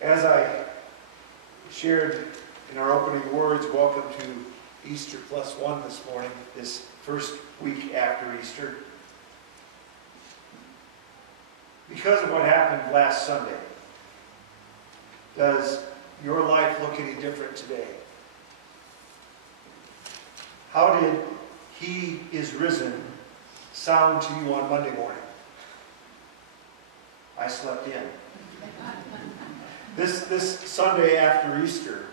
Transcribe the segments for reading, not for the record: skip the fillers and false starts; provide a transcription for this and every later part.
As I shared in our opening words, welcome to Easter +1 this morning, this first week after Easter. Because of what happened last Sunday, does your life look any different today? How did "He is risen" sound to you on Monday morning? I slept in. This Sunday after Easter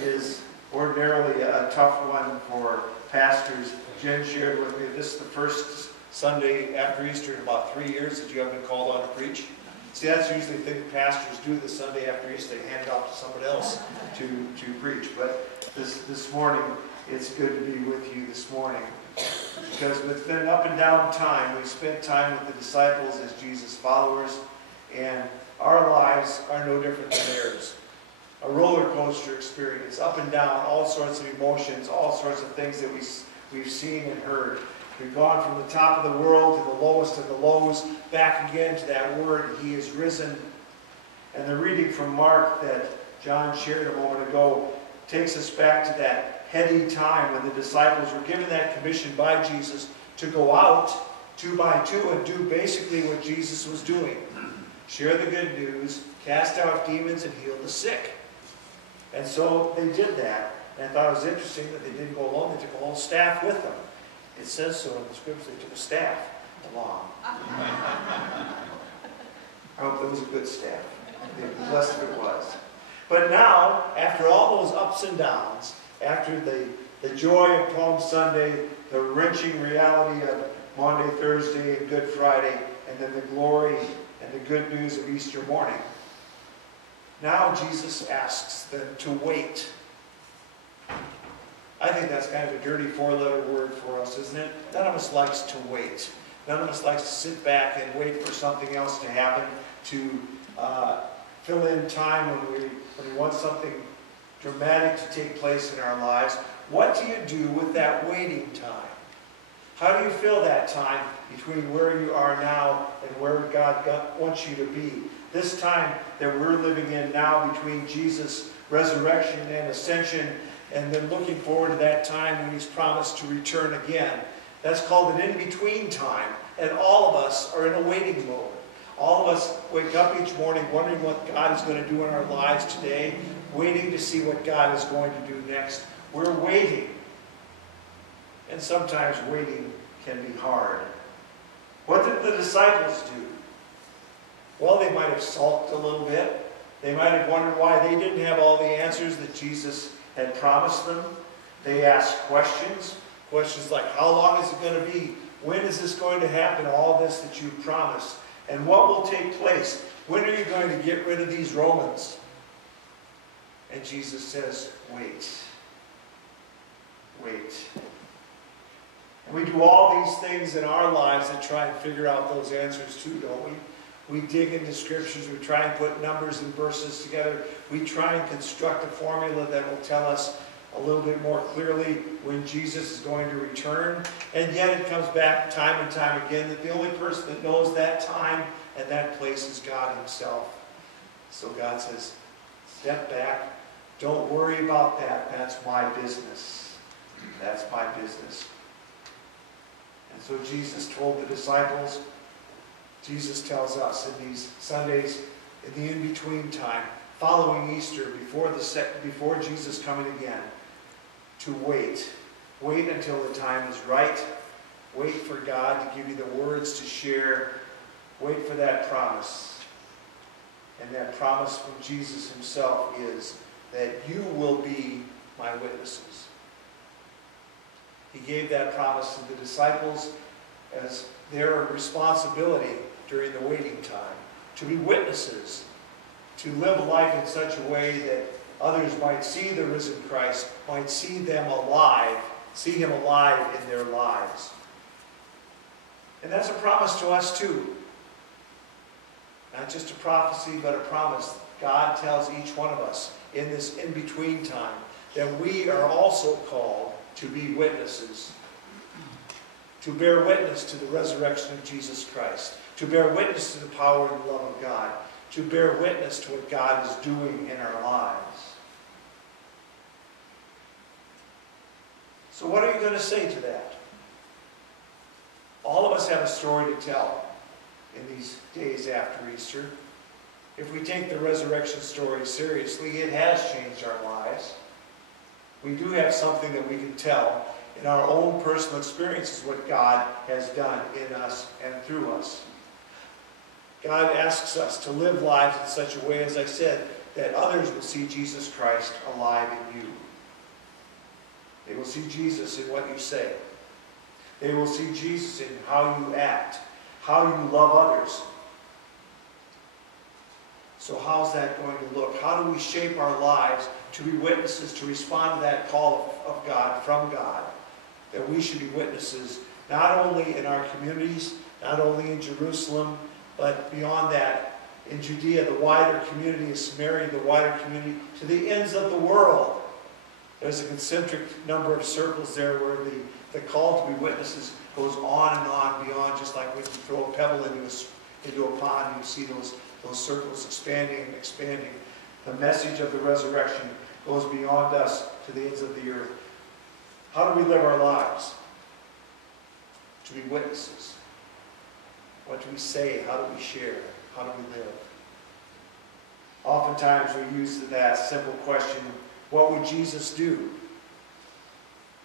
is ordinarily a tough one for pastors. Jen shared with me this is the first Sunday after Easter in about 3 years that you have been called on to preach. See, that's usually the thing pastors do the Sunday after Easter. They hand it off to someone else to preach. But this morning, it's good to be with you this morning. Because it's been an up and down time. We've spent time with the disciples as Jesus followers. And our lives are no different than theirs. A roller coaster experience, up and down, all sorts of emotions, all sorts of things that we've seen and heard. We've gone from the top of the world to the lowest of the lows, back again to that word, He is risen. And the reading from Mark that John shared a moment ago takes us back to that heady time when the disciples were given that commission by Jesus to go out 2 by 2 and do basically what Jesus was doing. Share the good news, cast out demons, and heal the sick. And so they did that. And I thought it was interesting that they didn't go alone. They took a whole staff with them. It says so in the scriptures. They took a staff along. I hope it was a good staff. Blessed if it was. But now, after all those ups and downs, after the joy of Palm Sunday, the wrenching reality of Maundy, Thursday, and Good Friday, and then the glory and the good news of Easter morning, now Jesus asks them to wait. I think that's kind of a dirty 4-letter word for us, isn't it? None of us likes to wait. None of us likes to sit back and wait for something else to happen, to fill in time when we want something dramatic to take place in our lives. What do you do with that waiting time? How do you fill that time between where you are now and where God wants you to be? This time that we're living in now between Jesus' resurrection and ascension, and then looking forward to that time when He's promised to return again. That's called an in-between time, and all of us are in a waiting mode. All of us wake up each morning wondering what God is going to do in our lives today, waiting to see what God is going to do next. We're waiting. And sometimes waiting can be hard. What did the disciples do? Well, they might have sulked a little bit. They might have wondered why they didn't have all the answers that Jesus had promised them. They asked questions. Questions like, how long is it going to be? When is this going to happen? All this that you promised. And what will take place? When are you going to get rid of these Romans? And Jesus says, wait. Wait. And we do all these things in our lives that try and figure out those answers too, don't we? We dig into scriptures. We try and put numbers and verses together. We try and construct a formula that will tell us a little bit more clearly when Jesus is going to return. And yet it comes back time and time again that the only person that knows that time and that place is God Himself. So God says, step back. Don't worry about that. That's my business. That's my business. And so Jesus told the disciples, Jesus tells us in these Sundays, in the in-between time, following Easter, before Jesus coming again, to wait. Wait until the time is right. Wait for God to give you the words to share. Wait for that promise. And that promise from Jesus Himself is that you will be my witnesses. He gave that promise to the disciples as their responsibility during the waiting time, to be witnesses, to live a life in such a way that others might see the risen Christ, might see them alive, see Him alive in their lives. And that's a promise to us too. Not just a prophecy, but a promise. God tells each one of us in this in-between time that we are also called to be witnesses, to bear witness to the resurrection of Jesus Christ, to bear witness to the power and love of God, to bear witness to what God is doing in our lives. So what are you going to say to that? All of us have a story to tell in these days after Easter. If we take the resurrection story seriously, it has changed our lives. We do have something that we can tell in our own personal experiences what God has done in us and through us. God asks us to live lives in such a way, as I said, that others will see Jesus Christ alive in you. They will see Jesus in what you say. They will see Jesus in how you act, how you love others. So how's that going to look? How do we shape our lives to be witnesses, to respond to that call of God, from God, that we should be witnesses, not only in our communities, not only in Jerusalem, but beyond that, in Judea, the wider community of Samaria, the wider community, to the ends of the world. There's a concentric number of circles there where the call to be witnesses goes on and on beyond, just like when you throw a pebble into a pond, you see those circles expanding and expanding. The message of the resurrection goes beyond us to the ends of the earth. How do we live our lives? To be witnesses. What do we say? How do we share? How do we live? Oftentimes we use that simple question, what would Jesus do?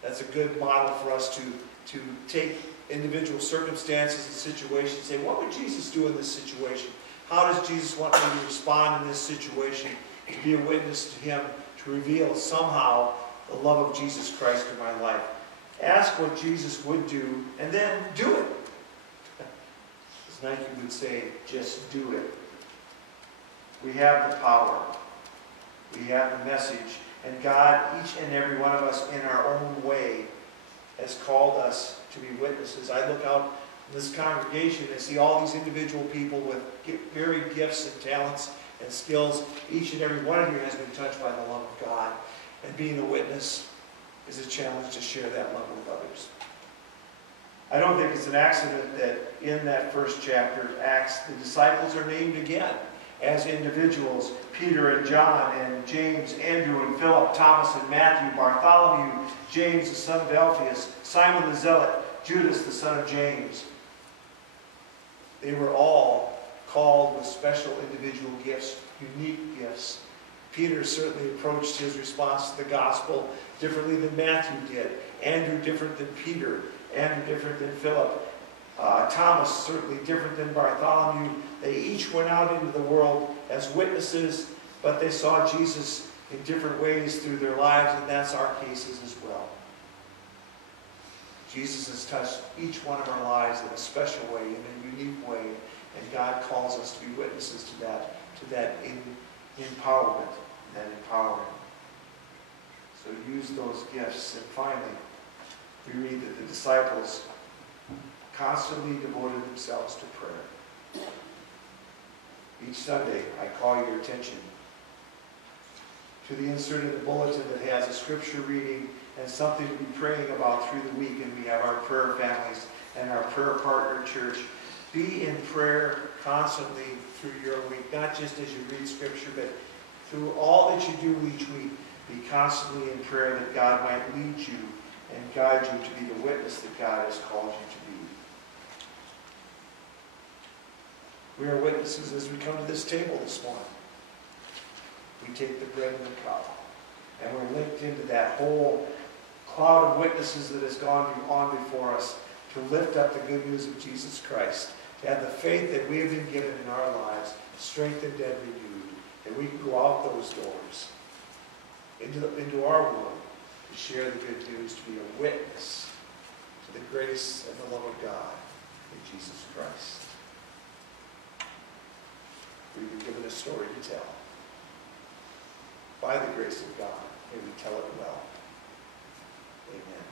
That's a good model for us to take individual circumstances and situations and say, what would Jesus do in this situation? How does Jesus want me to respond in this situation? To be a witness to him, to reveal somehow the love of Jesus Christ in my life. Ask what Jesus would do, and then do it. As Nike would say, just do it. We have the power. We have the message. And God, each and every one of us in our own way, has called us to be witnesses. I look out in this congregation and see all these individual people with varied gifts and talents and skills. Each and every one of you has been touched by the love of God. And being a witness is a challenge to share that love with others. I don't think it's an accident that in that first chapter of Acts, the disciples are named again as individuals. Peter and John and James, Andrew and Philip, Thomas and Matthew, Bartholomew, James the son of Alphaeus, Simon the Zealot, Judas the son of James. They were all called with special individual gifts, unique gifts. Peter certainly approached his response to the gospel differently than Matthew did. Andrew different than Peter. Andrew different than Philip. Thomas certainly different than Bartholomew. They each went out into the world as witnesses, but they saw Jesus in different ways through their lives, and that's our cases as well. Jesus has touched each one of our lives in a special way, in a unique way, and God calls us to be witnesses to that empowerment, that empowerment. So use those gifts. And finally, we read that the disciples constantly devoted themselves to prayer. Each Sunday, I call your attention to the insert in the bulletin that has a scripture reading and something to be praying about through the week. And we have our prayer families and our prayer partner church. Be in prayer constantly through your week, not just as you read scripture, but through all that you do each week. Be constantly in prayer that God might lead you and guide you to be the witness that God has called you to be. We are witnesses as we come to this table this morning. We take the bread and the cup, and we're linked into that whole cloud of witnesses that has gone on before us to lift up the good news of Jesus Christ, to have the faith that we have been given in our lives, strengthened and renewed, that we can go out those doors into our world to share the good news, to be a witness to the grace and the love of God in Jesus Christ. We've been given a story to tell. By the grace of God, may we tell it well. Amen.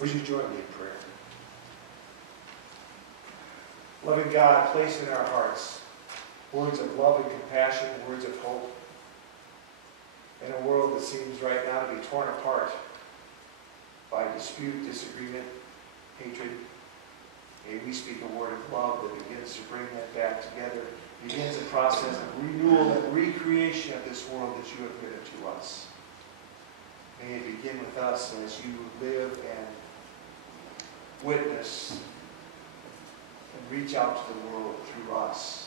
Would you join me in prayer? Loving God, place in our hearts words of love and compassion, words of hope. In a world that seems right now to be torn apart by dispute, disagreement, hatred, may we speak a word of love that begins to bring that back together begins a process of renewal and recreation of this world that you have given to us. May it begin with us as you live and witness and reach out to the world through us.